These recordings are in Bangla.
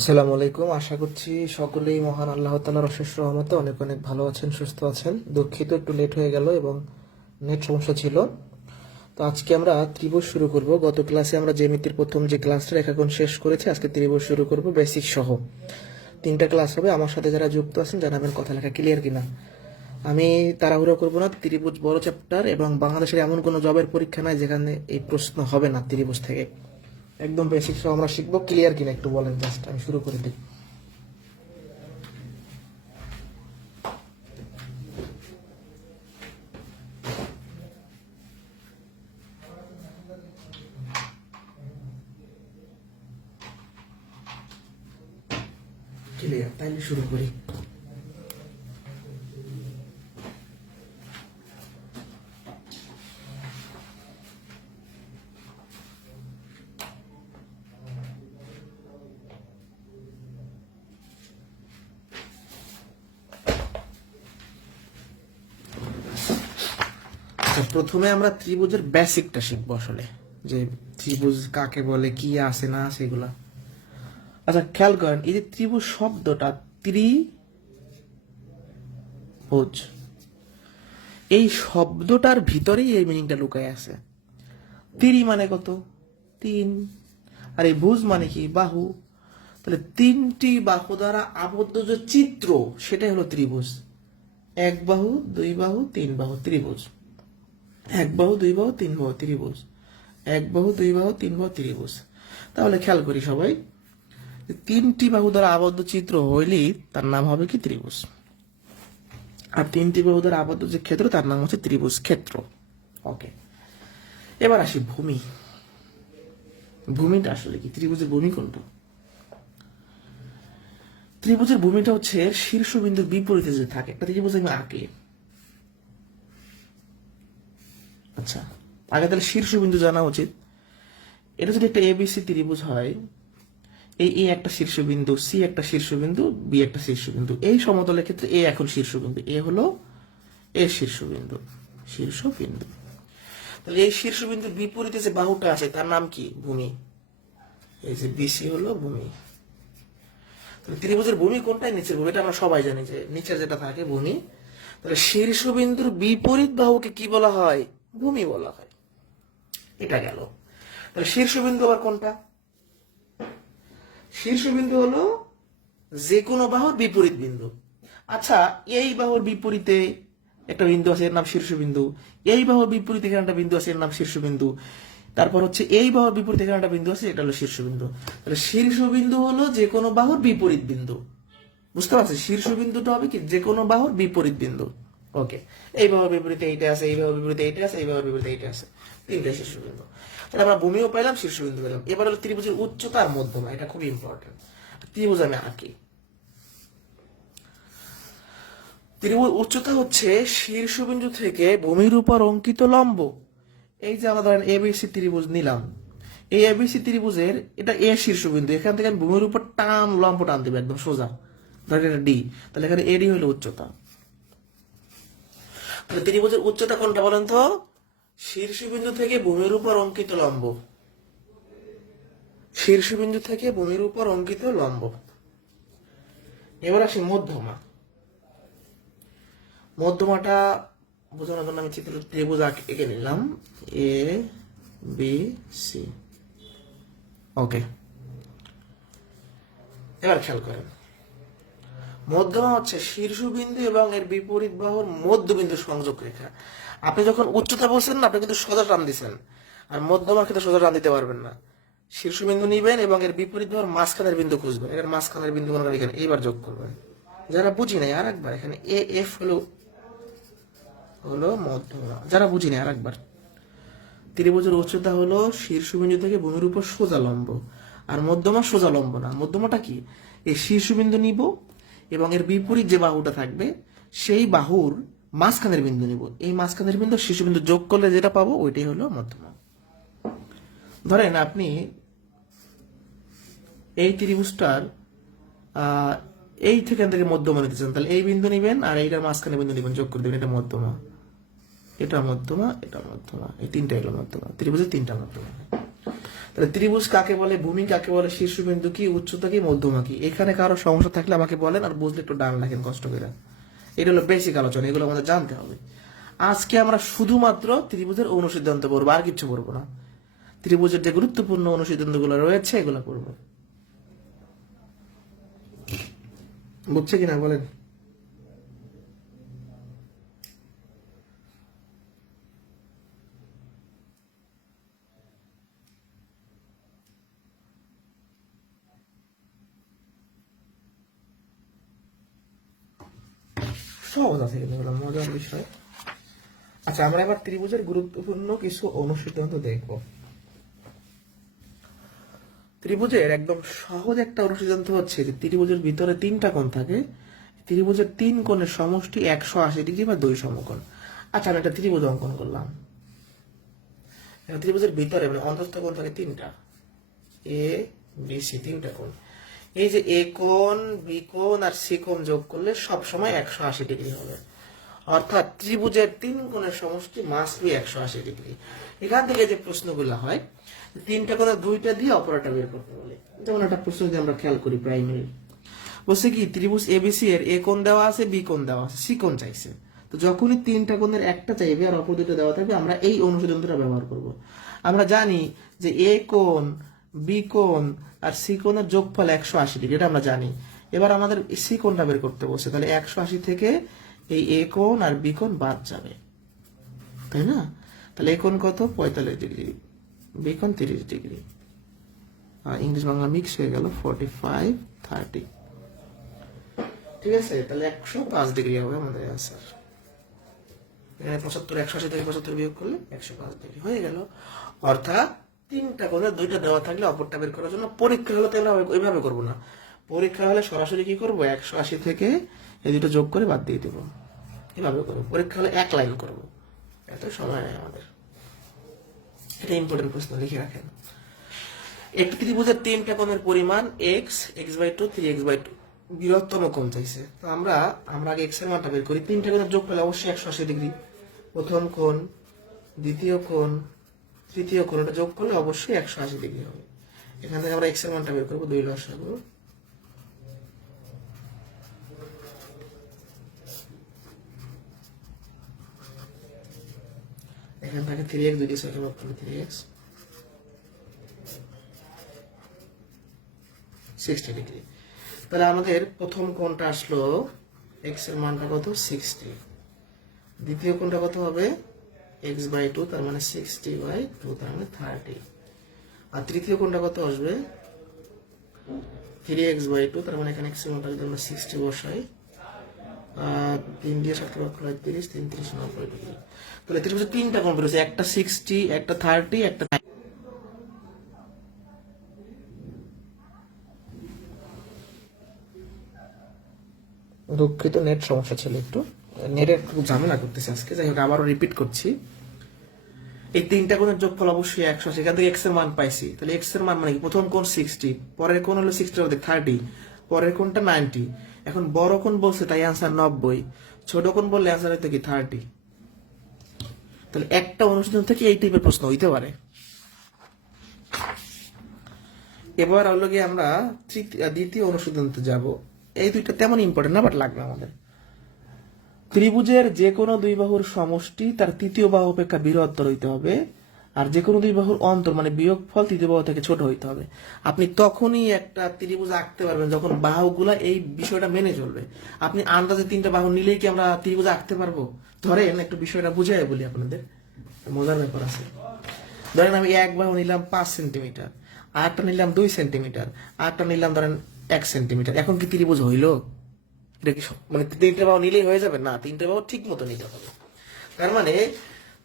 আসসালামু আলাইকুম। আশা করছি সকলেই মহান আল্লাহ তাআলার অশেষ রহমতে অনেক অনেক ভালো আছেন, সুস্থ আছেন। দুঃখিত একটু লেট হয়ে গেল এবং নেট সমস্যা ছিল। তো আজকে আমরা ত্রিভুজ শুরু করব। গত ক্লাসে আমরা জ্যামিতির প্রথম যে ক্লাসটা রেখাঙ্কন শেষ করেছি, আজকে ত্রিভুজ শুরু করব বেসিক সহ। 3টা ক্লাস হবে। আমার সাথে যারা যুক্ত আছেন জানাবেন কথা লেখা ক্লিয়ার কিনা। আমি তাড়াহুড়ো করব না। ত্রিভুজ বড় চ্যাপ্টার এবং বাংলাদেশের এমন কোনো জবের পরীক্ষা নাই যেখানে এই প্রশ্ন হবে না ত্রিভুজ থেকে। একদম বেসিক সহ আমরা শিখবো। ক্লিয়ার কিনা একটু বলেন, জাস্ট আমি শুরু করে দিই। ক্লিয়ার, তাইলে শুরু করি। প্রথমে আমরা ত্রিভুজের বেসিকটা শিখবো, আসলে যে ত্রিভুজ কাকে বলে, কি আছে না আছে এগুলা। আচ্ছা, খেয়াল করেন, এই যে ত্রিভুজ শব্দটা, ত্রিভুজ, এই শব্দটার ভিতরেই এই মিনিংটা লুকায় আছে। ত্রি মানে কত? 3। আর এই ভুজ মানে কি? বাহু। তাহলে 3টি বাহু দ্বারা আবদ্ধ যে চিত্র, সেটাই হলো ত্রিভুজ। 1 বাহু, 2 বাহু, 3 বাহু ত্রিভুজ। 1 বাহু, 2 বাহু, 3 বাহু ত্রিভুজ। 1 বাহু, 2 বাহু, 3 বাহু ত্রিভুজ। তাহলে খেয়াল করি সবাই, 3টি বাহু দ্বারা আবদ্ধ চিত্র হইলেই তার নাম হবে কি? ত্রিভুজ। আর 3টি বাহু দ্বারা আবদ্ধ যে ক্ষেত্র, তার নাম হচ্ছে ত্রিভুজ ক্ষেত্র। ওকে, এবার আসি ভূমি। ভূমিটা আসলে কি? ত্রিভুজের ভূমি কোনটা? ত্রিভুজের ভূমিটা হচ্ছে শীর্ষবিন্দুর বিপরীতে যে থাকে। একটা ত্রিভুজ আমি আঁকলে, আচ্ছা, আগে তাহলে শীর্ষবিন্দু জানা উচিত। এটা যদি একটা এবিসি ত্রিভুজ হয়, এই এ একটা শীর্ষবিন্দু, সি একটা শীর্ষবিন্দু, বি একটা শীর্ষবিন্দু। এই সমতলের ক্ষেত্রে এ এখন শীর্ষবিন্দু, এ হলো এ শীর্ষবিন্দু, শীর্ষবিন্দু। তাহলে এই শীর্ষবিন্দুর বিপরীতে যে বাহুটা আছে, তার নাম কি? ভূমি। এই যে বিসি হলো ভূমি। তাহলে ত্রিভুজের ভূমি কোনটাই? নিচের ভূমি। এটা আমরা সবাই জানি যে নিচের যেটা থাকে ভূমি। তাহলে শীর্ষবিন্দুর বিপরীত বাহুকে কি বলা হয়? ভূমি বলা হয়। এটা গেল। তাহলে শীর্ষবিন্দু আবার কোনটা? শীর্ষবিন্দু হলো যে কোনো বাহুর বিপরীত বিন্দু। আচ্ছা, এই বাহুর বিপরীতে একটা বিন্দু আছে, এর নাম শীর্ষবিন্দু। এই বাহুর বিপরীতে এখানে একটা বিন্দু আছে, এর নাম শীর্ষবিন্দু। তারপর হচ্ছে এই বাহুর বিপরীতে এখানে একটা বিন্দু আছে, এটা হলো শীর্ষবিন্দু। তাহলে শীর্ষবিন্দু হলো যে কোনো বাহুর বিপরীত বিন্দু। বুঝতে পারছি? শীর্ষবিন্দুটা হবে কি? যে কোনো বাহুর বিপরীত বিন্দু। ওকে, এই বাহুর বিপরীতে এইটা আছে, এই বাহুর বিপরীতে এইটা আছে, এই বাহুর বিপরীতে এইটা আছে, 3টে শীর্ষবিন্দু। তাহলে আমরা ভূমিও পেলাম, শীর্ষবিন্দু পেলাম। এবার হলো ত্রিভুজের উচ্চতা আর মধ্যমা। এটা খুব ইম্পর্টেন্ট। ত্রিভুজ আমি আঁকি। ত্রিভুজ উচ্চতা হচ্ছে শীর্ষবিন্দু থেকে ভূমির উপর অঙ্কিত লম্ব। এই যে আমরা ধরেন এবিসি ত্রিভুজ নিলাম, এই এবিসি ত্রিভুজের এটা এ শীর্ষবিন্দু। এখান থেকে আমি ভূমির উপর লম্ব টান দেবো একদম সোজা। ধরেন এটা ডি, তাহলে এখানে এডি হলো উচ্চতা। তাহলে ত্রিভুজের উচ্চতা কোনটা বলেন তো? শীর্ষবিন্দু থেকে ভূমির উপর অঙ্কিত লম্ব। শীর্ষবিন্দু থেকে ভূমির উপর অঙ্কিত লম্ব। এবার আসি মধ্যমা। মধ্যমাটা বোঝানোর জন্য আমি চিত্র ত্রিভুজ এঁকে নিলাম, এ বি সি। ওকে, এবার খেয়াল করেন, মধ্যমা হচ্ছে শীর্ষবিন্দু এবং এর বিপরীত বাহুর মধ্যবিন্দু সংযোগ রেখা। আপনি যখন উচ্চতা বলছেন না, আপনি কিন্তু সোজা টান দিচ্ছেন। আর মধ্যমার ক্ষেত্রে সোজা টান দিতে পারবেন না। শীর্ষবিন্দু নিবেন এবং এর বিপরীত বাহুর মাঝখানের বিন্দু খুঁজবেন। এর মাঝখানের বিন্দু মনে করেন এখানে, এইবার যোগ করবেন। যারা বুঝি নাই আর একবার, এখানে এ এফ হলো হলো মধ্যমা। যারা বুঝি নাই আর একবার, ত্রিভুজের উচ্চতা হলো শীর্ষবিন্দু থেকে ভূমির উপর সোজা লম্ব, আর মধ্যমা সোজা লম্ব না। মধ্যমাটা কি? এই শীর্ষবিন্দু নিব এবং এর বিপরীত যে বাহুটা থাকবে, সেই বাহুর মাঝখানের বিন্দু নিব। এই মাঝখানের বিন্দু শীর্ষবিন্দু যোগ করলে যেটা পাবো, ওইটাই হলো মধ্যমা। ধরেন আপনি এই ত্রিভুজটার এই থেকে মধ্যমা নিতে চান, তাহলে এই বিন্দু নিবেন আর এইটার মাঝখানে বিন্দু নিবেন, যোগ করে দেবেন, এটা মধ্যমা, এটা মধ্যমা, এটা মধ্যমা। এই 3টা হলো মধ্যমা। ত্রিভুজের 3টা মধ্যমা। তাহলে ত্রিভুজ কাকে বলে, ভূমি কাকে বলে, শীর্ষবিন্দু কি, উচ্চতা কি, মধ্যমা কি। এখানে কারো সমস্যা থাকলে আমাকে বলেন, আর বুঝলে একটু ডান রাখেন কষ্ট করে। এটা হলো বেসিক আলোচনা, এগুলো আমাদের জানতে হবে। আজকে আমরা শুধুমাত্র ত্রিভুজের অনুসিদ্ধান্ত পড়বো, আর কিছু পড়বো না। ত্রিভুজের যে গুরুত্বপূর্ণ অনুসিদ্ধান্তগুলো রয়েছে এগুলো পড়বো। বুঝছে কিনা বলেন? সহজ আছে কিন্তু এগুলো, মজার বিষয়। আচ্ছা, আমরা এবার ত্রিভুজের গুরুত্বপূর্ণ কিছু অনুসিদ্ধান্ত দেখব। ত্রিভুজের একদম সহজ একটা অনুসিদ্ধান্ত হচ্ছে যে ত্রিভুজের ভিতরে তিনটা কোণ থাকে, ত্রিভুজের তিন কোণের সমষ্টি 180 ডিগ্রি বা 2 সমকোণ। আচ্ছা, আমি একটা ত্রিভুজ অঙ্কন করলাম। ত্রিভুজের ভিতরে মানে অন্তস্থ কোণ থাকে তিনটা, এ বি সি, তিনটা কোণ। এই যে এ কোণ, বি কোণ আর সি কোণ যোগ করলে সব সময় 180 ডিগ্রি হবে। অর্থাৎ ত্রিভুজের তিন কোণের সমষ্টি মাস্ট বি 180 ডিগ্রি। এখান থেকে যে প্রশ্নগুলো হয়, তিনটা কোণে দুইটা দিয়ে অপরটা বের করতে বলে। যেমন একটা প্রশ্ন যদি আমরা খেয়াল করি, প্রাইমারি বলছে কি ত্রিভুজ এবিসি এর এ কোণ দেওয়া আছে, বি কোণ দেওয়া আছে, সি কোণ চাইছে। তো যখনই তিনটা কোণের একটা চাইবে আর অপর দুটো দেওয়া থাকবে, আমরা এই অনুসিদ্ধান্তটা ব্যবহার করব। আমরা জানি যে এ কোণ, বি কোণ আর সি কোণের যোগফল 180 ডিগ্রি, এটা আমরা জানি। এবার আমাদের সি কোণটা বের করতে বলছে, তাহলে 180 থেকে এই এ কোণ আর বি কোণ বাদ যাবে, তাই না? তাহলে এ কোণ কত, 45 ডিগ্রি, বি কোণ 30 ডিগ্রি, ইংলিশ বাংলা মিক্স হয়ে গেল, 45 30। ঠিক আছে, তাহলে 105 ডিগ্রি হবে আমাদের অ্যান্সার। এখানে 75, 180 থেকে 75 বিয়োগ করলে 105 ডিগ্রি হয়ে গেল। অর্থাৎ তিনটা কোণে দুইটা দেওয়া থাকলে অপরটা বের করার জন্য, পরীক্ষা হলে তাহলে ওইভাবে করবো না। পরীক্ষা হলে সরাসরি কি করবো, 180 থেকে এই দুটো যোগ করে বাদ দিয়ে দেবো, এভাবে করবো। পরীক্ষা হলে এক লাইন করবো, এত সময় নেই আমাদের। এটা ইম্পর্টেন্ট প্রশ্ন, লিখে রাখেন। একটি ত্রিভুজের তিনটা কোণের পরিমাণ এক্স, x/2, 3x/2, বৃহত্তম কোণ চাইছে। তো আমরা আগে এক্স এর মানটা বের করি। তিনটা কোণের যোগ করলে অবশ্যই 180 ডিগ্রি। প্রথম কোণ, দ্বিতীয় কোণ, তৃতীয় কোণ, এটা যোগ করলে অবশ্যই 180 ডিগ্রি হবে। এখান থেকে আমরা এক্স এর মানটা বের করবো, 2 লসাগু। এখান থেকে 3x, 2 দিয়ে 6 ভাগ করলে 3x, 60 ডিগ্রি। তাহলে আমাদের প্রথম কোণটা আসলো, এক্স এর মানটা কত, 60। দ্বিতীয় কোণটা কত হবে, x/2, তার মানে 60/2, তার মানে 30। আর তৃতীয় কোণটা কত আসবে, 3x/2, তার মানে এখানে x এর মানটা যদি আমরা 60 বসাই, 3 দিয়ে 7 ভাগ করলে 30, 3 30 90 ডিগ্রি। তাহলে ত্রিভুজের তিনটা কোণ বেরোছে, একটা 60, একটা 30, একটা। দুঃখিত, নেট সমস্যা ছিল একটু, নেটের একটু ঝামেলা করতেছে আজকে। যাই হোক, আবারও রিপিট করছি, এই তিনটা কোণের যোগফল অবশ্যই 180। সেখান থেকে এক্স এর মান পাইছি, তাহলে এক্স এর মান মানে কি, প্রথম কোণ 60, পরের কোণ হলো 60 আমাদের 30, পরের কোণটা 90। এখন বড় কোণ বলছে তাই আনসার 90, ছোট কোণ বললে আনসার হয়তো কি 30। তাহলে একটা অনুসিদ্ধান্ত থেকে এই টাইপের প্রশ্ন হইতে পারে। এবার হলো গিয়ে আমরা দ্বিতীয় অনুসিদ্ধান্তে যাব। এই দুইটা তেমন ইম্পর্টেন্ট না, বাট লাগবে আমাদের। ত্রিভুজের যে কোনো দুই বাহুর সমষ্টি তার তৃতীয় বাহু অপেক্ষা বৃহত্তর হইতে হবে, আর যে কোনো দুই বাহুর অন্তর মানে বিয়োগফল তৃতীয় বাহু থেকে ছোট হইতে হবে। আপনি তখনই একটা ত্রিভুজ আঁকতে পারবেন যখন বাহুগুলা এই বিষয়টা মেনে চলবে। আপনি আন্দাজে তিনটা বাহু নিলেই কি আমরা ত্রিভুজ আঁকতে পারবো? ধরেন একটু বিষয়টা বুঝাই বলি আপনাদের, মজার ব্যাপার আছে। ধরেন আমি এক বাহু নিলাম 5 সেন্টিমিটার, আরেকটা নিলাম 2 সেন্টিমিটার, আরেকটা নিলাম ধরেন 1 সেন্টিমিটার। এখন কি ত্রিভুজ হইলো? এটা কি মানে তিনটে বাহু নিলেই হয়ে যাবে? না, তিনটে বাহু ঠিক মতো নিতে হবে। তার মানে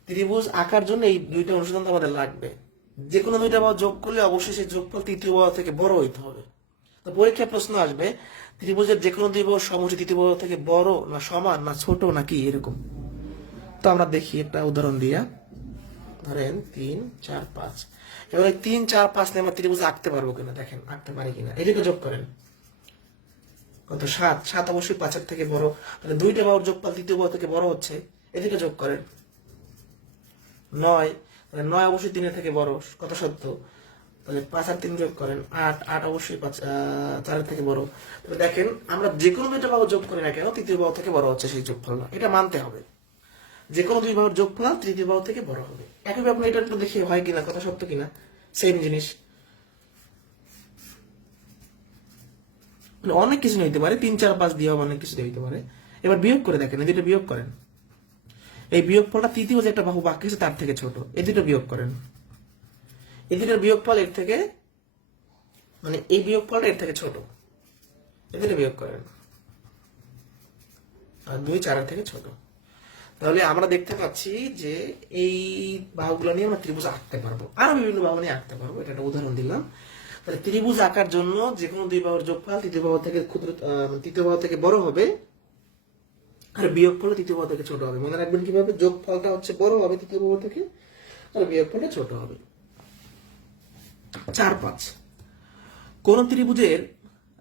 ত্রিভুজ আঁকার জন্য এই দুইটা অনুসিদ্ধান্ত আমাদের লাগবে। যে কোনো দুইটা বাহু যোগ করলে অবশ্যই সেই যোগফল তৃতীয় বাহু থেকে বড় হইতে হবে। তো পরীক্ষায় প্রশ্ন আসবে, ত্রিভুজের যে কোনো দুই বাহুর সমষ্টি তৃতীয় বাহু থেকে বড় না সমান না ছোট নাকি এরকম। তো আমরা দেখি একটা উদাহরণ দিয়া, ধরেন 3 4 5। এবার 3 4 5 নিয়ে আমরা ত্রিভুজ আঁকতে পারবো কিনা দেখেন, আঁকতে পারি কিনা। এদিকে যোগ করেন, কত, 7। 7 অবশ্যই 5 থেকে বড়, তাহলে দুইটা বাহুর যোগফল তৃতীয় বাহু থেকে বড় হচ্ছে। এদিকে যোগ করেন, 9, তাহলে 9 অবশ্যই 3 থেকে বড়, কত সত্য। তাহলে 5 আর 3 যোগ করেন 8, 8 অবশ্যই 4 থেকে বড়। তবে দেখেন আমরা যে কোনো দুইটা বাহু যোগ করি না কেন তৃতীয় বাহু থেকে বড় হচ্ছে সেই যোগফল না, এটা মানতে হবে। যে কোনো দুই বাহুর যোগফল তৃতীয় বাহু থেকে বড় হবে। একইভাবে আপনি এটা একটু দেখি হয় কিনা, কথা সত্য কিনা, সেম জিনিস। অনেক কিছু হইতে পারে, 3, 4, 5 দিয়ে অনেক কিছু হইতে পারে। এবার বিয়োগ করে দেখেন, এই দুটো বিয়োগ করেন। এই বিয়োগফলটা তৃতীয় যে একটা বাহু বাকি আছে তার থেকে ছোট, এই দুটো বিয়োগ করেন। এই দুটোর বিয়োগফল এর থেকে, মানে এই বিয়োগফলটা এর থেকে ছোট, এই দুটো বিয়োগ করেন। আর 2, 4 থেকে ছোট। তাহলে আমরা দেখতে পাচ্ছি যে এই বাহুগুলো নিয়ে আমরা ত্রিভুজ আঁকতে পারবো, আরো বিভিন্ন বাহু নিয়ে আঁকতে পারবো। এটা একটা উদাহরণ দিলাম। তাহলে ত্রিভুজ আঁকার জন্য যে কোনো দুই বাহুর যোগফল তৃতীয় বাহু থেকে তৃতীয় বাহু থেকে বড় হবে, আর বিয়োগফল তৃতীয় বাহু থেকে ছোট হবে। মনে রাখবেন কিভাবে, যোগফলটা হচ্ছে বড় হবে তৃতীয় বাহু থেকে, আর বিয়োগফলটা ছোট হবে। 4, 5 কোন ত্রিভুজের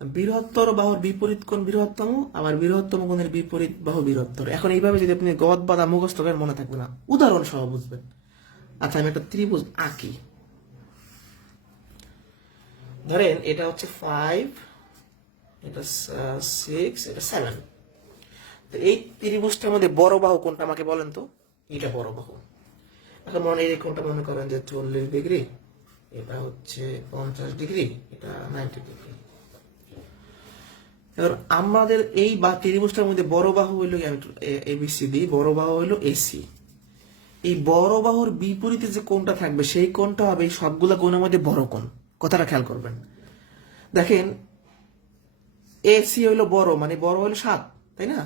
বৃহত্তর বাহুর বিপরীত কোণ বৃহত্তম, আবার বৃহত্তম কোণের বিপরীত বাহু বৃহত্তর। এখন এইভাবে যদি আপনি গদ বাদা মুখস্থ করেন মনে থাকবে না, উদাহরণ সহ বুঝবেন। আচ্ছা, আমি একটা ত্রিভুজ আঁকি। ধরেন এটা হচ্ছে 5, এটা 6, এটা 7। তো এই ত্রিভুজটার মধ্যে বড় বাহু কোনটা আমাকে বলেন তো? এটা বড় বাহু। এখন এই কোনটা মনে করেন যে 40 ডিগ্রি, এটা হচ্ছে 50 ডিগ্রি, এটা 90 ডিগ্রি। এবার আমাদের এই ত্রিভুজটার মধ্যে বড় বাহু হইল ABCD, বড় বাহু হইল AC। এই বড় বাহুর বিপরীতে যে কোণটা থাকবে সেই কোণটা হবে এই সবগুলা কোণের মধ্যে বড় কোণ। কথাটা খেয়াল করবেন। দেখেন AC হইল বড়, মানে বড় হইল 7, তাই না?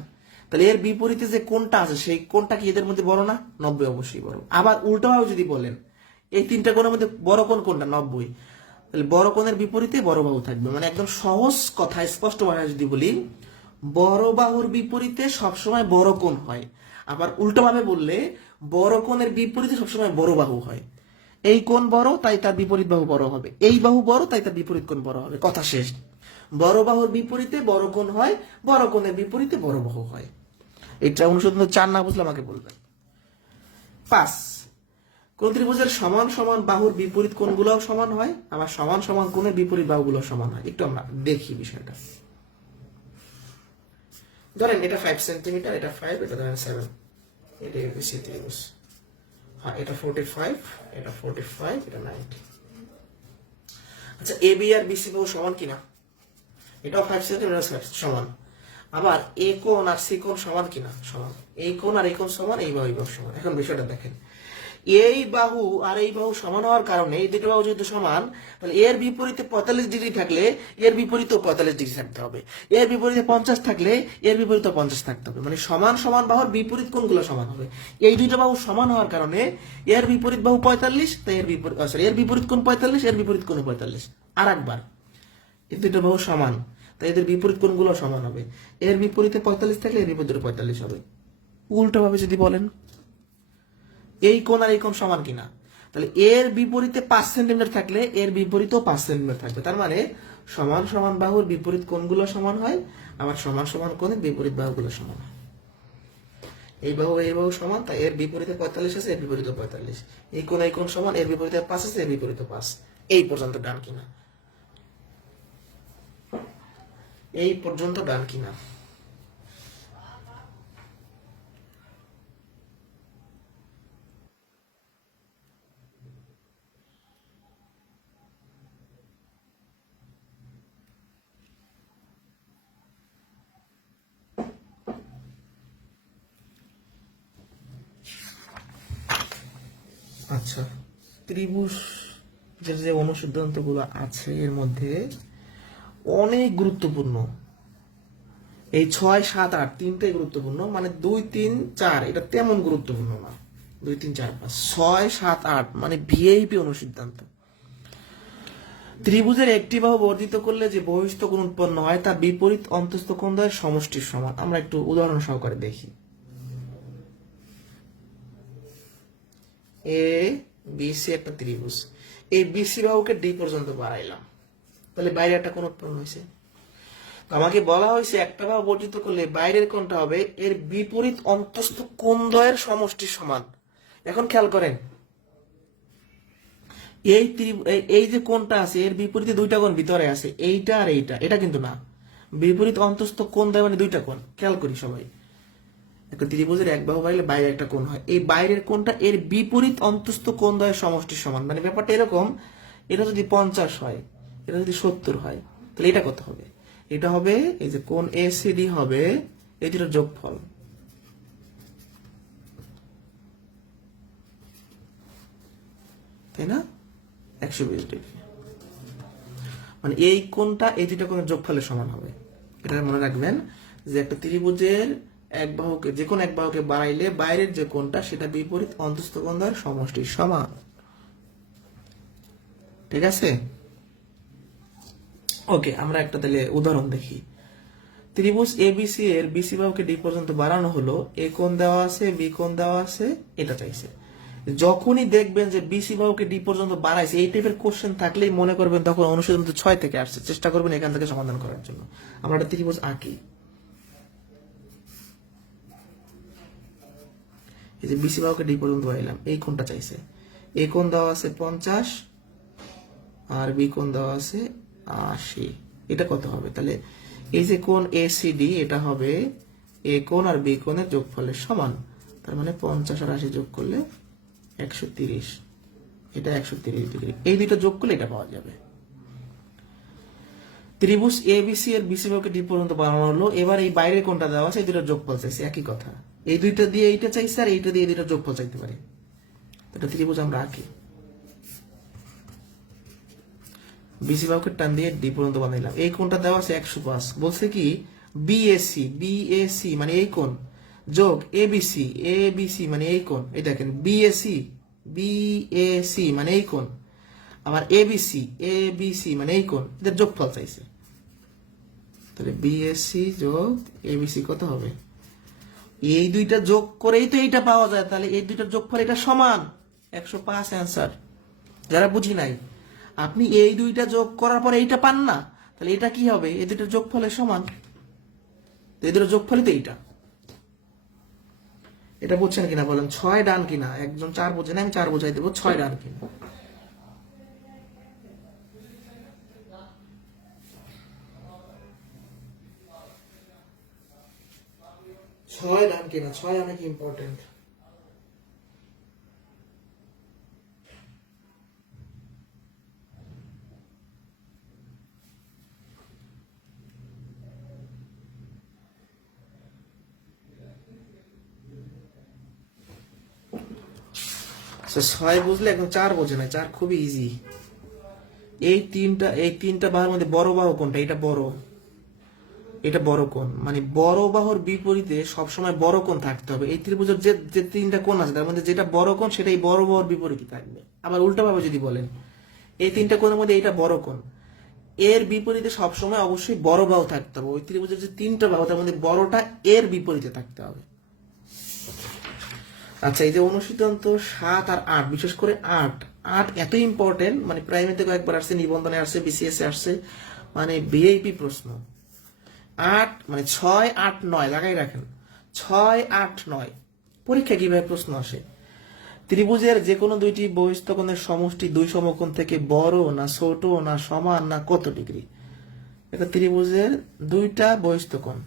তাহলে এর বিপরীতে যে কোণটা আছে সেই কোণটা কি এদের মধ্যে বড় না? 90 অবশ্যই বড়। আবার উল্টোভাবে যদি বলেন এই তিনটা কোণের মধ্যে বড় কোণ কোনটা? 90। তাহলে বড় কোণের বিপরীতে বড় বাহু থাকবে। মানে একদম সহজ কথা, স্পষ্ট ভাষায় যদি বলি, বড় বাহুর বিপরীতে সবসময় বড় কোণ হয়। আবার উল্টোভাবে বললে বড় কোণের বিপরীতে সবসময় বড় বাহু হয়। এই কোণ বড় তাই তার বিপরীত বাহু বড় হবে, এই বাহু বড় তাই তার বিপরীত কোণ বড় হবে। কথা শেষ। বড় বাহুর বিপরীতে বড় কোণ হয়, বড় কোণের বিপরীতে বড় বাহু হয়। এটা অনুসন্ধান 4 না বুঝলে আমাকে বলবেন। 5 কোন ত্রিভুজের সমান সমান বাহুর বিপরীত কোণগুলোও সমান হয়, আবার সমান সমান কোণের বিপরীত বাহুগুলো সমান হয়। একটু আমরা দেখি বিষয়টা। ধরেন এটা 5 সেন্টিমিটার, এটা 5, এটা ধরেন 7। এটা ABC ত্রিভুজ। হ্যাঁ, এটা 45, এটা 45, এটা 90। আচ্ছা, AB আর BC বাহু সমান কিনা? এটাও 5 সেন্টিমিটার সমান। আবার A কোণ আর C কোণ সমান কিনা? সমান। এই কোণ আর এই কোণ সমান, এই বাহু এই বাহু সমান। এখন বিষয়টা দেখেন, এই বাহু আর এই বাহু সমান হওয়ার কারণে এই দুটো বাহু যেহেতু সমান, তাহলে এর বিপরীতে 45 ডিগ্রি থাকলে এর বিপরীতেও 45 ডিগ্রি থাকতে হবে। এর বিপরীতে 50 থাকলে এর বিপরীতে 50 থাকতে হবে। মানে সমান সমান বাহুর বিপরীত কোণগুলো সমান হবে। এই দুইটা বাহু সমান হওয়ার কারণে এর বিপরীত বাহু 45, তাই এর বিপরীত এর বিপরীত কোণ 45, এর বিপরীত কোণ 45। আর একবার, এই দুটো বাহু সমান তাই এদের বিপরীত কোণগুলো সমান হবে। এর বিপরীতে 45 থাকলে এর বিপরীতে 45 হবে। উল্টো ভাবে যদি বলেন এই কোণ আর এই কোণ সমান কিনা, তাহলে এর বিপরীতে 5 সেন্টিমিটার থাকলে এর বিপরীতেও 5 সেন্টিমিটার থাকবে। তার মানে সমান সমান বাহুর বিপরীত কোণগুলো সমান হয়, আবার সমান সমান কোণের বিপরীত বাহুগুলো সমান হয়। এই বাহু সমান, তাই এর বিপরীতে 45 আছে, এর বিপরীতে 45। এই কোণ সমান, এর বিপরীতে 5 আছে, এর বিপরীতে 5। এই পর্যন্ত ডান কিনা? এই পর্যন্ত ডান কিনা? আচ্ছা, ত্রিভুজ যে অনুসিদ্ধান্ত গুলো আছে এর মধ্যে অনেক গুরুত্বপূর্ণ এই 6, 7, 8 তিনটাই গুরুত্বপূর্ণ। মানে 2, 3, 4 এটা তেমন গুরুত্বপূর্ণ না। 2, 3, 4, 5, 6, 7, 8 মানে ভিআইপি অনুসিদ্ধান্ত। ত্রিভুজের একটি বাহু বর্ধিত করলে যে বহিস্থ কোণ উৎপন্ন হয় তার বিপরীত অন্তস্থ কোণ দ্বয়ের সমষ্টির সমান। আমরা একটু উদাহরণ সহকারে দেখি। এ বিসি একটা ত্রিভুজ, এই বিসি বাহুকে ডি পর্যন্ত বাড়াইলাম, তাহলে বাইরে একটা কোণ উৎপন্ন হয়েছে। তো আমাকে বলা হয়েছে একটা বাহু বর্ধিত করলে বাইরের কোণটা হবে এর বিপরীত অন্তস্থ কোণ দ্বয়ের সমষ্টির সমান। এখন খেয়াল করেন, এই যে কোণটা আছে এর বিপরীতে দুইটা কোণ ভিতরে আছে, এইটা আর এইটা, এটা কিন্তু না। বিপরীত অন্তস্থ কোণ দেয় মানে দুইটা কোণ। খেয়াল করি সবাই, একটা ত্রিভুজের এক বাহু বাইরে বাইরে একটা কোণ হয়, এই বাইরের কোণটা এর বিপরীত অন্তস্থ কোণ দ্বয়ের সমষ্টির সমান। মানে ব্যাপারটা এরকম, এটা যদি 50 হয়, এটা যদি 70 হয়, তাহলে এটা কত হবে? এটা হবে এই যে কোণ এসিডি হবে এই দুটোর যোগফল, তাই না? 120 ডিগ্রি। মানে এই কোণটা এই দুটো কোণের যোগফলের সমান হবে। এটা মনে রাখবেন যে একটা ত্রিভুজের এক বাহুকে, যে কোনো এক বাহুকে বাড়াইলে বাইরের যে কোণটা সেটা বিপরীত অন্তস্থ কোণ দ্বয়ের সমষ্টির সমান। ঠিক আছে? ওকে, আমরা একটা তাহলে উদাহরণ দেখি। ত্রিভুজ এবিসি এর বিসি বাহুকে ডি পর্যন্ত বাড়ানো হলো, এ কোণ দেওয়া আছে, বি কোণ দেওয়া আছে, এটা চাইছে। যখনই দেখবেন যে বিসি বাহুকে ডি পর্যন্ত বাড়াইছে, এই টাইপের কোশ্চেন থাকলেই মনে করবেন তখন অনুশীলন 6 থেকে আসছে, চেষ্টা করবেন এখান থেকে সমাধান করার জন্য। আমরা একটা ত্রিভুজ আঁকি। এই যে বিসি বাহুকে ডি পর্যন্ত বাড়াইলাম, এই কোণটা চাইছে। এ কোণ দেওয়া আছে 50 আর বি কোণ দেওয়া আছে 80। এটা কত হবে? তাহলে এই যে কোণ এসিডি এটা হবে এ কোণ আর বি কোণের যোগফলের সমান। তার মানে 50 আর 80 যোগ করলে 130, এটা 130 ডিগ্রি। এই দুইটা যোগ করলে এটা পাওয়া যাবে। ত্রিভুজ এবিসি এর বিসি বাহুকে ডি পর্যন্ত বানানো হলো, এবার এই বাইরের কোণটা দেওয়া আছে, এই দুটোর যোগফল চাইছে। একই কথা, এই দুইটা দিয়ে এইটা চাইছে আর এইটা দিয়ে এই দুটোর যোগফল চাইতে পারে। এটা ত্রিভুজ আমরা আঁকি। বিসি বাহুকে টান দিয়ে ডি পর্যন্ত বানাইলাম, এই কোণটা দেওয়া আছে 105। বলছে কি বিএসি, বিএসি মানে এই কোণ যোগ এবিসি, এবিসি মানে এই কোণ। এই দেখেন বিএসি, বিএসি মানে এই কোণ, আবার এবিসি, এবিসি মানে এই কোণ, এদের যোগফল চাইছে। তাহলে বিএসি যোগ এবিসি কত হবে? এই দুইটা যোগ করেই তো এইটা পাওয়া যায়, তাহলে এই দুইটার যোগফল এটা সমান 105। অ্যান্সার। যারা বুঝি নাই, আপনি এই দুইটা যোগ করার পরে এইটা পান না, তাহলে এটা কি হবে? এই দুইটার যোগফলের সমান, এই দুটোর যোগফলই তো এইটা। এটা বুঝছেন কিনা বলেন? 6 ডান কিনা? একজন 4 বোঝে না, আমি 4 বোঝাই দেবো। 6 ডান কিনা? 6 ডান কিনা? 6 অনেক ইম্পর্টেন্ট। আচ্ছা, 6 বুঝলে, এখন 4 বোঝে না। 4 খুবই ইজি। এই তিনটা বাহুর মধ্যে বড় বাহু কোনটা? এটা বড়, এটা বড় কোণ। মানে বড় বাহুর বিপরীতে সবসময় বড় কোণ থাকতে হবে। এই ত্রিভুজের যে যে তিনটা কোণ আছে তার মধ্যে যেটা বড় কোণ সেটাই বড় বাহুর বিপরীতে থাকবে। আবার উল্টাভাবে যদি বলেন, এই তিনটা কোণের মধ্যে এইটা বড় কোণ, এর বিপরীতে সবসময় অবশ্যই বড় বাহু থাকতে হবে। ওই ত্রিভুজের যে তিনটা বাহু তার মধ্যে বড়টা এর বিপরীতে থাকতে হবে। আচ্ছা, এই যে অনুশীলন তো 7 আর 8, বিশেষ করে 8 এত ইম্পর্টেন্ট, মানে প্রাইমারিতে কয়েকবার আসছে, নিবন্ধনে আসছে, বিসিএস আসছে, মানে ভিআইপি প্রশ্ন। 8 মানে 6, 8, 9 লাগাই রাখেন। 6, 8, 9 পরীক্ষা কিভাবে প্রশ্ন আসে? ত্রিভুজের যে কোনো দুইটি বহিস্থ কোণের সমষ্টি দুই সমকোণ থেকে বড় না ছোট না সমান না কত ডিগ্রি? এটা ত্রিভুজের দুইটা বহিস্থ কোণ,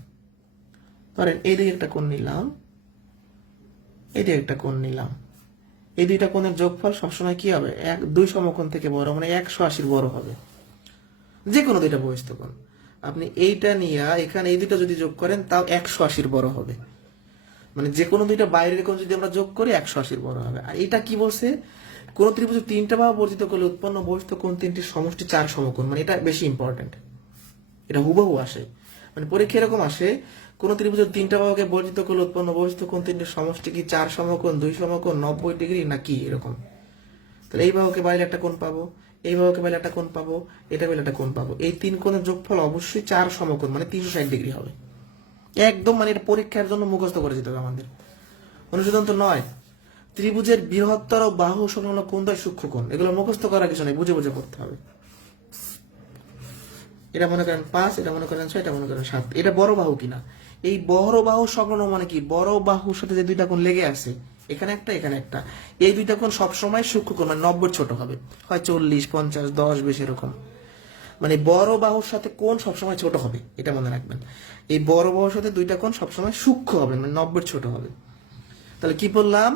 ধরেন এই দিকে একটা কোণ নিলাম, এইদিকে একটা কোণ নিলাম, এই দুইটা কোণের যোগফল সবসময় কি হবে? দুই সমকোণ থেকে বড়, মানে 180 বড় হবে। যে কোনো দুইটা বহিস্থ কোণ আপনি এইটা নিয়ে এখানে এই দুইটা যদি যোগ করেন তাও 180 বড় হবে। মানে যে কোনো দুইটা বাইরের কোণ যদি আমরা যোগ করি 180 বড় হবে। আর এটা কি বলছে? কোন ত্রিভুজের তিনটা বাহু বর্জিত করলে উৎপন্ন বহিস্থ কোণ তিনটির সমষ্টি 4 সমকোণ। মানে এটা বেশি ইম্পর্টেন্ট, এটা হুবহু আসে। মানে পরীক্ষা এরকম আসে, কোন ত্রিভুজের তিনটা বাহুকে বর্জিত করলে উৎপন্ন বহিস্থ কোণ তিনটির সমষ্টি কি 4 সমকোণ, 2 সমকোণ, 90 ডিগ্রি নাকি এরকম। তাহলে এই বাহুকে বাইরে একটা কোণ পাবো, এই বাহুকে বাইরে একটা কোণ পাবো, এটা বাইরে একটা কোণ পাবো। এই তিন কোণের যোগফল অবশ্যই 4 সমকোণ, মানে 360 ডিগ্রি হবে। একদম, মানে এটা পরীক্ষার জন্য মুখস্থ করে যেতে হবে আমাদের। অনুশীলন তো 9, ত্রিভুজের বৃহত্তর বাহু সংলগ্ন কোণ দ্বয় সূক্ষ্ম কোণ। এগুলো মুখস্থ করার কিছু নেই, বুঝে বুঝে পড়তে হবে। এটা মনে করেন 5, এটা মনে করেন 6, এটা মনে করেন 7। এটা বড় বাহু কিনা? এই বড় বাহু সংলগ্ন মানে কি? বড় বাহুর সাথে যে দুইটা কোণ লেগে আছে এখানে একটা এখানে একটা, এই দুইটা কোণ সবসময় সূক্ষ্মকোণ, মানে 90 ছোট হবে, হয় 40, 50, 10, 20 এরকম। মানে বড় বাহুর সাথে কোণ সবসময় ছোট হবে, এটা মনে রাখবেন। এই বড় বাহুর সাথে দুইটা কোণ সবসময় সূক্ষ্ম হবে, মানে 90 ছোট হবে। তাহলে কি বললাম,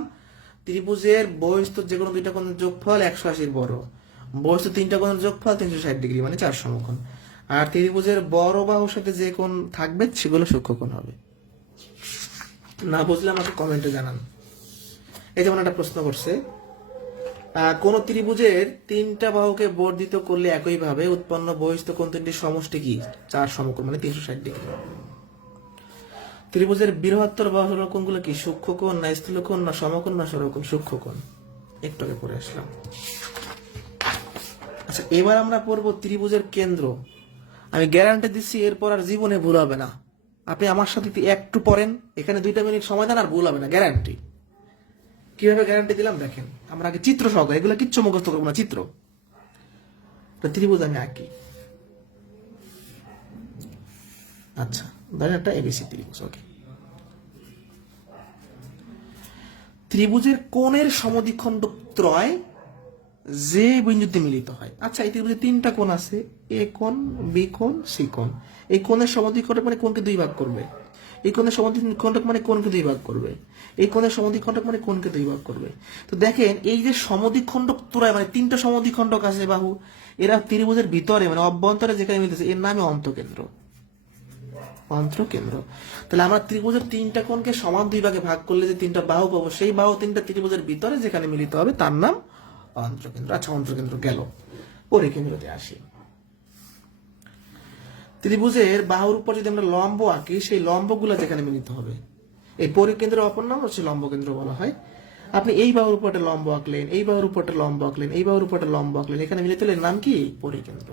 ত্রিভুজের বহিস্থ যে কোনো দুইটা কোণের যোগফল 180 বড়, বহিস্থ তিনটা কোণের যোগফল 360 ডিগ্রি, মানে 4 সমকোণ। আর ত্রিভুজের বড় বাহুর সাথে যে কোণ থাকবে সেগুলো সূক্ষ্মকোণ হবে। না বুঝলে আমাকে কমেন্টে জানান। এই যেমন একটা প্রশ্ন করছে, কোন ত্রিভুজের তিনটা বাহুকে বর্ধিত করলে একইভাবে উৎপন্ন বহিস্থ কোণ তিনটির সমষ্টি কি? 4 সমকোণ, মানে 360 ডিগ্রি। ত্রিভুজের বৃহত্তর বাহুর কোণগুলো কি? সূক্ষ্মকোণ না স্থূলকোণ না সমকোণ না সরলকোণ? সূক্ষ্মকোণ। একটু আগে পড়ে আসলাম। আচ্ছা, এবার আমরা পড়বো ত্রিভুজের কেন্দ্র। আমি গ্যারান্টি দিচ্ছি এরপর আর জীবনে ভুল হবে না। আপনি আমার সাথে একটু পড়েন, এখানে 2 মিনিট সময় দেন, আর ভুল হবে না, গ্যারান্টি। কিভাবে গ্যারান্টি দিলাম দেখেন। আমরা আগে চিত্র সহকারে, এগুলো কিচ্ছু মুখস্থ করবো না, চিত্র। ত্রিভুজ আমি আঁকি। আচ্ছা, ধরেন একটা এবিসি ত্রিভুজ, ওকে। ত্রিভুজের কোণের সমদ্বিখণ্ড ত্রয় যে বিন্দুতে মিলিত হয়। আচ্ছা, এই ত্রিভুজে তিনটা কোণ আছে, এ কোণ, বি কোণ, সি কোণ। এই কোণের সমদ্বিখণ্ডক মানে কোণকে 2 ভাগ করবে। এই কোণের সমদ্বিখণ্ডক মানে কোণকে 2 ভাগ করবে। এই কোণের সমদ্বিখণ্ডক মানে কোণকে 2 ভাগ করবে। তো দেখেন, এই যে সমদ্বিখণ্ডক ত্রয়, মানে তিনটা সমদ্বিখণ্ডক আছে বাহু, এরা ত্রিভুজের ভিতরে মানে অভ্যন্তরে যেখানে মিলতেছে এর নামে অন্তঃকেন্দ্র। অন্তঃকেন্দ্র। তাহলে আমরা ত্রিভুজের তিনটা কোণকে সমান 2 ভাগে ভাগ করলে যে তিনটা বাহু পাবো, সেই বাহু তিনটা ত্রিভুজের ভিতরে যেখানে মিলিত হবে তার নাম অন্তঃকেন্দ্র। আচ্ছা, অন্তঃকেন্দ্র গেল, পরিকেন্দ্রতে আসি। ত্রিভুজের বাহুর উপর যদি আমরা লম্ব আঁকি, সেই লম্বগুলো যেখানে মিলিত হবে, এই পরিকেন্দ্রের অপর নাম হচ্ছে লম্বকেন্দ্র বলা হয়। আপনি এই বাহুর উপর একটা লম্ব আঁকলেন, এই বাহুর উপর একটা লম্ব আঁকলেন, এই বাহুর উপর একটা লম্ব আঁকলেন, এখানে মিলিত হলে নাম কি? পরিকেন্দ্র।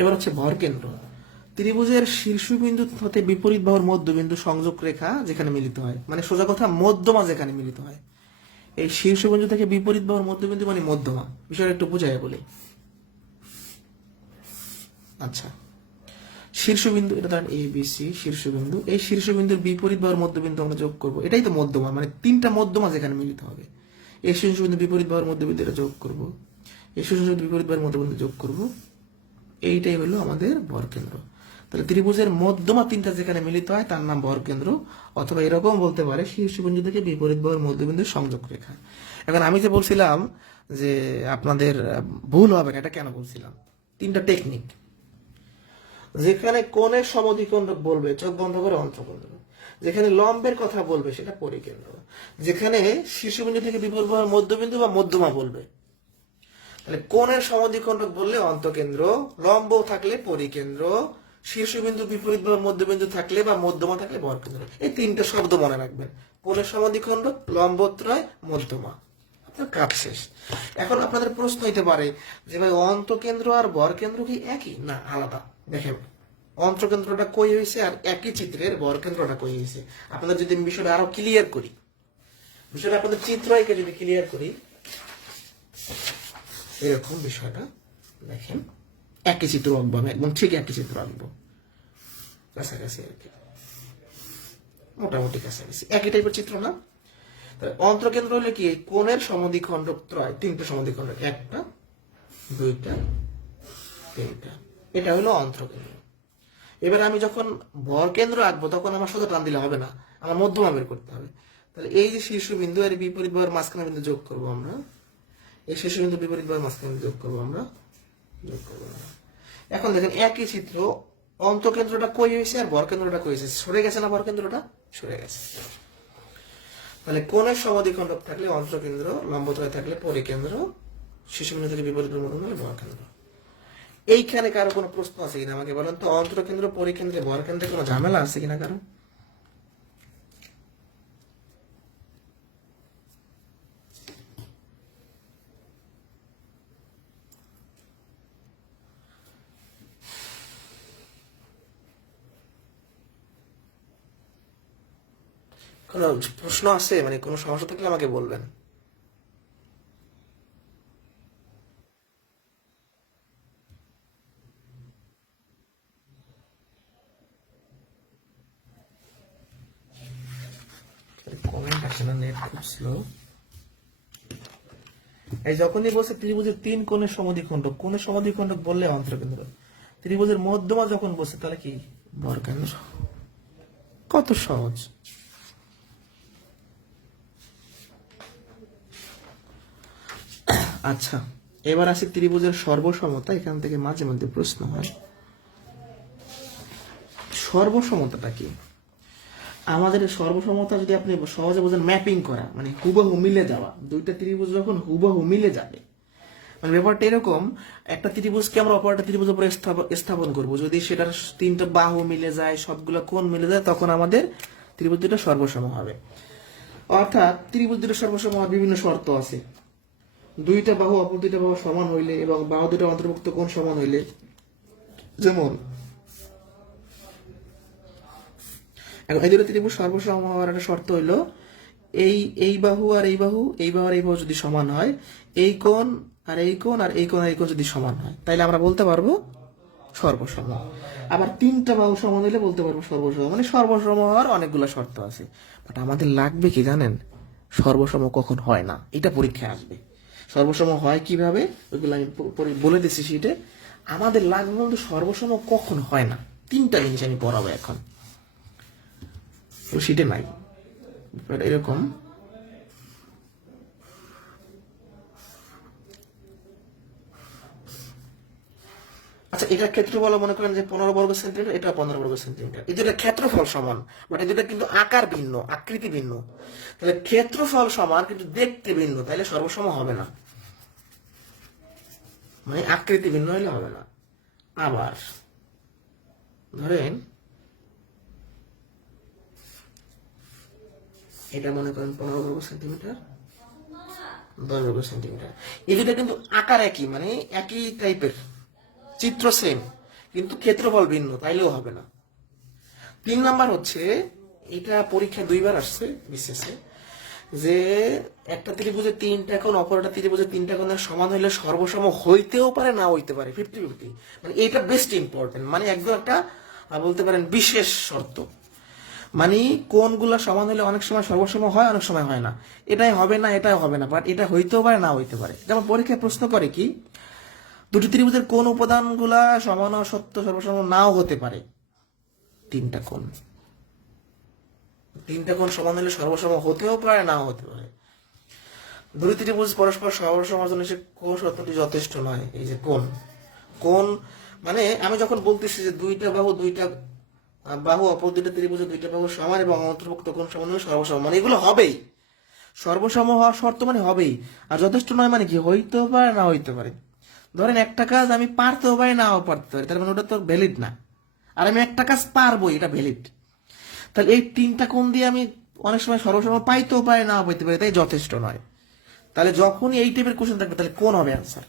এবার হচ্ছে ভরকেন্দ্র। ত্রিভুজের শীর্ষবিন্দু হতে বিপরীত বাহুর মধ্যবিন্দু সংযোগ রেখা যেখানে মিলিত হয়, মানে সোজা কথা মধ্যমা যেখানে মিলিত হয়। এই শীর্ষবিন্দু থেকে বিপরীত বাহুর মধ্যবিন্দু মানে মধ্যমা। বিষয়টা একটু বুঝাই বলি। আচ্ছা, শীর্ষবিন্দু, এটা ধরেন এ বি সি শীর্ষবিন্দু, এই শীর্ষবিন্দুর বিপরীত বাহুর মধ্যবিন্দু আমরা যোগ করব, এটাই তো মধ্যমা, মানে তিনটা মধ্যমা যেখানে মিলিত হবে। এই শীর্ষবিন্দু বিপরীত বাহুর মধ্যবিন্দু এটা যোগ করব, এই শীর্ষবিন্দু বিপরীত বাহুর মধ্যবিন্দু যোগ করব, এইটাই হলো আমাদের ভরকেন্দ্র। তাহলে ত্রিভুজের মধ্যমা তিনটা যেখানে মিলিত হয় তার নাম ভরকেন্দ্র, অথবা এরকম বলতে পারে শীর্ষবিন্দু থেকে বিপরীত বাহুর মধ্যবিন্দুর সংযোগ রেখা। এখন আমি যে বলছিলাম যে আপনাদের ভুল হবে না, এটা কেন বলছিলাম? তিনটা টেকনিক। যেখানে কোণের সমদ্বিখণ্ডক বলবে চোখ বন্ধ করে অন্তঃকেন্দ্র, যেখানে লম্বের কথা বলবে সেটা পরিকেন্দ্র, যেখানে শীর্ষবিন্দু থেকে বিপরীত বাহুর মধ্যবিন্দু বা মধ্যমা বলবে, তাহলে কোণের সমদ্বিখণ্ডক বললে অন্তঃকেন্দ্র, লম্ব থাকলে পরিকেন্দ্র, শীর্ষবিন্দু বিপরীত বাহুর মধ্যবিন্দু থাকলে বা মধ্যমা থাকলে ভরকেন্দ্র। এই তিনটা শব্দ মনে রাখবেন, কোণের সমদ্বিখণ্ডক, লম্বত্রয়, মধ্যমা। আপনার কাজ শেষ। এখন আপনাদের প্রশ্ন হইতে পারে যে ভাই, অন্তঃকেন্দ্র আর ভরকেন্দ্র কি একই? না, আলাদা। দেখেন, অন্তঃকেন্দ্রটা কই হয়েছে আর একই চিত্রের ভরকেন্দ্রটা কই হয়েছে। আপনাদের যদি বিষয়টা আরো ক্লিয়ার করি, বিষয়টা আপনাদের চিত্র এঁকে যদি ক্লিয়ার করি, এরকম বিষয়টা দেখেন, একই চিত্র আঁকবো আমি, একদম ঠিক একই চিত্র আঁকবো, কাছাকাছি আর কি, মোটামুটি কাছাকাছি একই টাইপের চিত্র না? অন্তঃকেন্দ্র হলে কি? কোণের সমদ্বিখণ্ডক ত্রয়, তিনটা সমদ্বিখণ্ডক, একটা, দুইটা, তিনটা, এটা হলো অন্তঃকেন্দ্র। এবার আমি যখন ভরকেন্দ্র আঁকবো তখন আমার সোজা টান দিলে হবে না, আমার মধ্যমা বের করতে হবে। তাহলে এই যে শীর্ষবিন্দু এর বিপরীত বাহুর মাঝখানে বিন্দু যোগ করবো আমরা, এই শীর্ষবিন্দু বিপরীত বাহুর মাঝখানে যোগ করবো আমরা, যোগ করবো আমরা। এখন দেখেন একই চিত্র, অন্তঃকেন্দ্রটা কই হয়েছে আর ভরকেন্দ্রটা কই হয়েছে? সরে গেছে না? ভরকেন্দ্রটা সরে গেছে। তাহলে কোণের সমদ্বিখণ্ডক থাকলে অন্তঃকেন্দ্র, লম্বত্রয় থাকলে পরিকেন্দ্র, শীর্ষবিন্দু থেকে বিপরীত মধ্যবিন্দু হলে ভরকেন্দ্র। এইখানে কারো কোনো প্রশ্ন আছে কিনা আমাকে বলেন তো? অন্তঃকেন্দ্র, পরিকেন্দ্রে, ভরকেন্দ্রে কোনো ঝামেলা আছে কিনা কারো? কোনো প্রশ্ন আছে, মানে কোনো সমস্যা থাকলে আমাকে বলবেন। হচ্ছে না, নেট খুব স্লো। এই যখনই বলছে ত্রিভুজের তিন কোণের সমদ্বিখণ্ডক, কোণের সমদ্বিখণ্ডক বললে অন্তরকেন্দ্র। ত্রিভুজের মধ্যমা যখন বলছে তাহলে কি বর্গকেন্দ্র। কত সহজ। আচ্ছা, এবার আসি ত্রিভুজের সর্বসমতা। এখান থেকে মাঝে মধ্যে প্রশ্ন হয়, সর্বসমতাটা কি? আমাদের সর্বসমতা যদি আপনি সহজে বোঝেন, ম্যাপিং করা মানে হুবহু মিলে যাওয়া। দুইটা ত্রিভুজ যখন হুবহু মিলে যাবে, মানে ব্যাপারটা এরকম, একটা ত্রিভুজকে আমরা অপর একটা ত্রিভুজের উপরে স্থাপন করব, যদি সেটার তিনটা বাহু মিলে যায়, সবগুলো কোণ মিলে যায়, তখন আমাদের ত্রিভুজ দুটো সর্বসম হবে। অর্থাৎ ত্রিভুজ দুটো সর্বসম হওয়ার বিভিন্ন শর্ত আছে। দুইটা বাহু অপর দুইটা বাহু সমান হইলে এবং বাহু দুটো অন্তর্ভুক্ত কোণ সমান হইলে, যেমন এখন এই দুটো ত্রিভুজ সর্বসম হওয়ার একটা শর্ত হইলো, এই বাহু আর এই বাহু, এই বাহু আর এই বাহু যদি সমান হয়, এই কোণ আর এই কোণ আর এই কোণ আর এই কোণ যদি সমান হয়, তাইলে আমরা বলতে পারবো সর্বসম। আবার তিনটা বাহু সমান হইলে বলতে পারবো সর্বসম। মানে সর্বসম হওয়ার অনেকগুলো শর্ত আছে, বাট আমাদের লাগবে কি জানেন? সর্বসম কখন হয় না, এটা পরীক্ষায় আসবে। সর্বসম হয় কিভাবে ওইগুলো আমি বলে দিচ্ছি সেটা। আমাদের লাগবে বলতে সর্বসম কখন হয় না, তিনটা জিনিস আমি পড়াবো এখন, তো সেটা নাই এরকম। আচ্ছা, এটা ক্ষেত্রফল মনে করেন যে 15 বর্গ সেন্টিমিটার, এটা 15 বর্গ সেন্টিমিটার, এই দুটা ক্ষেত্রফল সমান, বাট এই দুটা কিন্তু আকার ভিন্ন, আকৃতি ভিন্ন। তাহলে ক্ষেত্রফল সমান কিন্তু দেখতে ভিন্ন, তাহলে সর্বসম হবে না, মানে আকৃতি ভিন্ন হলে হবে না। আবার ধরেন এটা মনে করেন 15 বর্গ সেন্টিমিটার, 10 বর্গ সেন্টিমিটার, এই দুটা কিন্তু আকার একই, মানে একই টাইপের, চিত্র সেম, কিন্তু ক্ষেত্রফল ভিন্ন, তাইলেও হবে না। 3 নাম্বার হচ্ছে, এটা পরীক্ষায় 2বার আসছে বিশেষে, যে একটা ত্রিভুজের তিনটা কোণ অপর একটা ত্রিভুজের তিনটা কোণের সমান হইলে সর্বসম হইতেও পারে, না হইতে পারে, 50-50। মানে এটা বেস্ট ইম্পর্টেন্ট, মানে একদম একটা বলতে পারেন বিশেষ শর্ত। মানে কোণগুলা সমান হলে অনেক সময় সর্বসম হয়, অনেক সময় হয় না। এটাই হবে না, এটাই হবে না, বাট এটা হইতেও পারে, না হইতে পারে। যেমন পরীক্ষায় প্রশ্ন করে কি, দুটি ত্রিভুজের কোন উপাদানগুলা সমান ও সত্য সর্বসম নাও হতে পারে। তিনটা কোণ সমান হলে সর্বসম হতেও পারে, নাও হতে পারে। দুটি ত্রিভুজ পরস্পর সর্বসমের জন্য সে কোণ শর্তটি যথেষ্ট নয়। এই যে কোণ মানে আমি যখন বলতেছি যে দুইটা বাহু অপর দুইটা ত্রিভুজের দুইটা বাহু সমান এবং অন্তর্ভুক্ত কোণ সমান হলে সর্বসম, মানে এগুলো হবেই। সর্বসম হওয়ার শর্ত মানে হবেই। আর যথেষ্ট নয় মানে কি, হইতেও পারে, না হইতে পারে। ধরেন একটা কাজ আমি পারতেও পারি, নাও পারতে পারি, তার মানে ওটা তো ভ্যালিড না। আর আমি একটা কাজ পারবো, এটা ভ্যালিড। তাহলে এই তিনটা কোণ দিয়ে আমি অনেক সময় সর্বসম পাইতেও পারি, নাও পাইতে পারি, তাই যথেষ্ট নয়। তাহলে যখনই এই টাইপের কোশ্চেন থাকবে, তাহলে কোন হবে অ্যান্সার?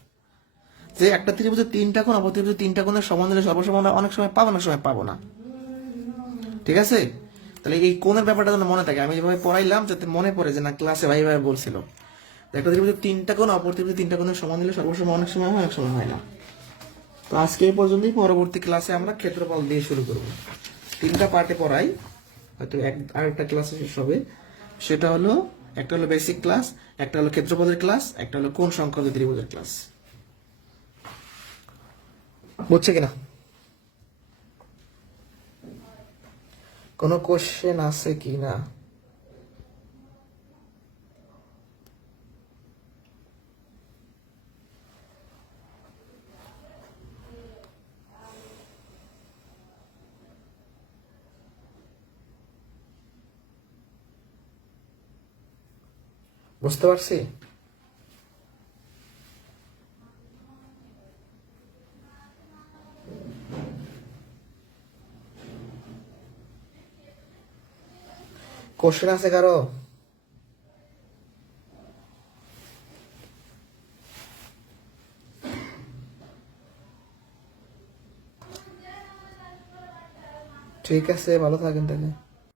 যে একটা ত্রিভুজের তিনটা কোণ অপর ত্রিভুজের তিনটা কোণের সমান হলে সর্বসম অনেক সময় পাবো, অনেক সময় পাবো না। ঠিক আছে? তাহলে এই কোণের ব্যাপারটা যেন মনে থাকে, আমি যেভাবে পড়াইলাম যাতে মনে পড়ে যে না ক্লাসে ভাই বলছিল, একটা ত্রিভুজের তিনটা কোণ অপর ত্রিভুজের তিনটা কোণের সমান হলে সর্বসম অনেক সময় হয়, অনেক সময় হয় না। তো আজকে এই পর্যন্তই, পরবর্তী ক্লাসে আমরা ক্ষেত্রফল দিয়ে শুরু করব। 3টা পার্টে পড়াই, হয়তো আরেকটা ক্লাসে শেষ হবে। সেটা হলো, একটা হলো বেসিক ক্লাস, একটা হলো ক্ষেত্রফলের ক্লাস, একটা হলো কোণ সংক্রান্ত ত্রিভুজের ক্লাস। বুঝছে কিনা? কোনো কোশ্চেন আছে কি না? বুঝতে পারছি। কোশ্চেন আছে কারো? ঠিক আছে, ভালো থাকেন তাহলে।